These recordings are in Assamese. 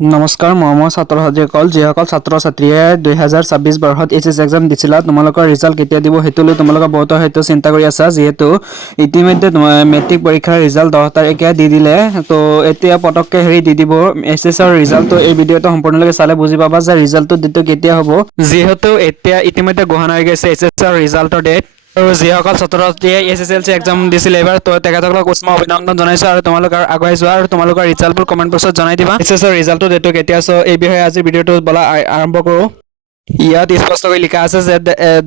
নমস্কাৰ মৰমৰ ছাত্ৰ ছাত্ৰীসকল যিসকল ছাত্ৰ ছাত্ৰীয়ে 2026 বৰ্ষত এইচএছ এক্সাম দিছিলা তোমালোকৰ ৰিজাল্ট কেতিয়া দিব সেইটো লৈ তোমালোকে বহুত হয়তো চিন্তা কৰি আছা যিহেতু ইতিমধ্যে মেট্ৰিক পৰীক্ষাৰ ৰিজাল্ট 10 তাৰিখে দি দিলে তো এতিয়া পটককে দি দিব এইচএছৰ ৰিজাল্টটো এই ভিডিঅ'টো সম্পূৰ্ণলৈকে চালে বুজি পাবা যে ৰিজাল্টটো ডেটটো কেতিয়া হ'ব যিহেতু এতিয়া ইতিমধ্যে ঘোষণা হৈ গৈছে এইচএছৰ ৰিজাল্টৰ ডেট আৰু যিসকল ছাত্ৰ ছাত্ৰীয়ে এছএছএলচি এক্সাম দিছিল এবাৰ তো তেখেতসকলক উষ্ম অভিনন্দন জনাইছো আৰু তোমালোক আগুৱাই যোৱা আৰু তোমালোকৰ ৰিজাল্টবোৰ কমেণ্ট বক্সত জনাই দিবা এছএছৰ ৰিজাল্টটো ডেটটো কেতিয়া চ' এই বিষয়ে আজিৰ ভিডিঅ'টো বলা আৰম্ভ কৰোঁ ইয়াত স্পষ্টকৈ লিখা আছে যে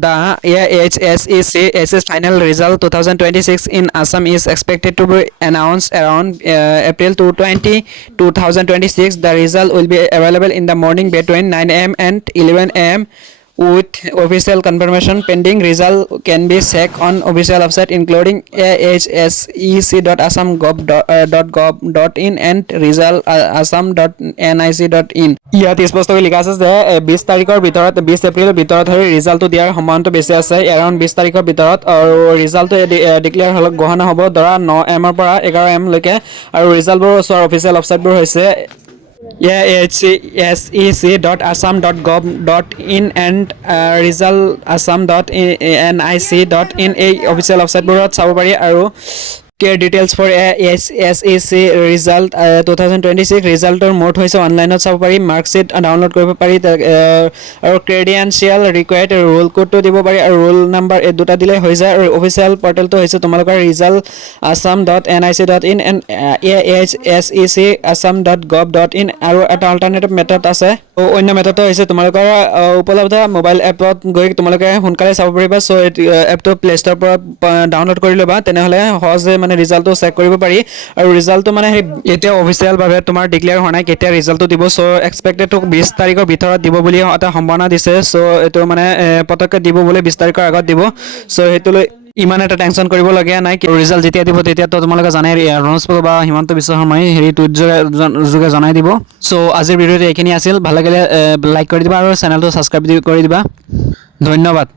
the AHSEC SS final result 2026 in Assam is expected to be announced around April 20, 2026. The result will be available in the morning between 9 a.m. and 11 a.m. with official confirmation. Pending result can be checked on official website including ahsec.assam.gov.in and result.assam.nic.in. ইয়াত স্পষ্টকৈ লিখা আছে যে 20 তাৰিখৰ ভিতৰত 20 এপ্ৰিলৰ ভিতৰত ৰিজাল্টটো দিয়াৰ সম্ভাৱনাটো বেছি আছে এৰাউণ্ড 20 তাৰিখৰ ভিতৰত আৰু ৰিজাল্টটো ডিক্লেয়াৰ হ'ল ঘোষণা হ'ব ধৰা 9 AM পৰা 11 AM লৈকে আৰু ৰিজাল্টবোৰ চোৱাৰ অফিচিয়েল ৱেবছাইটবোৰ হৈছে ahsec.assam.gov.in and result.assam.nic.in এই অফিচিয়েল ৱেবছাইটবোৰত চাব পাৰি আৰু care details for AHSEC result 2026 ৰিজাল্টৰ মোড হৈছে অনলাইনত চাব পাৰি মাৰ্কশ্বিট ডাউনলোড কৰিব পাৰি আৰু ক্ৰেডেনচিয়েল ৰিকুৱাৰ্ড ৰোল কোডটো দিব পাৰি আৰু ৰোল নাম্বাৰ এই দুটা দিলে হৈ যায় আৰু অফিচিয়েল পৰ্টেলটো হৈছে তোমালোকৰ result.assam.nic.in and ahsec.assam.gov.in আৰু এটা অল্টাৰনেটিভ মেথড আছে অন্য মেথডটো হৈছে তোমালোকৰ উপলব্ধ মোবাইল এপত গৈ তোমালোকে সোনকালে চাব পাৰিবা চ' এপটো প্লে ষ্ট'ৰৰ পৰা ডাউনলোড কৰি ল'বা তেনেহ'লে সহজে ৰিজাল্টটো চেক কৰিব পাৰি আৰু ৰিজাল্টটো এতিয়া অফিচিয়েলভাৱে তোমাৰ ডিক্লেয়াৰ হোৱা নাই কেতিয়া ৰিজাল্টটো দিব চ' এক্সপেক্টেড 20 তাৰিখৰ ভিতৰত দিব বুলি এটা সম্ভাৱনা দিছে চ' এইটো পটককৈ দিব বুলি 20 তাৰিখৰ আগত দিব চ' সেইটো লৈ ইমান এটা টেনশ্যন কৰিবলগীয়া নাই ৰিজাল্ট যেতিয়া দিব তেতিয়াতো তোমালোকে জানে ৰনজ পেগু বা হিমন্ত বিশ্ব শৰ্মাই টুইট যোগে জনাই দিব চ' আজিৰ ভিডিঅ'টো এইখিনি আছিল ভাল লাগিলে লাইক কৰি দিবা আৰু চেনেলটো ছাবস্ক্ৰাইব কৰি দিবা ধন্যবাদ।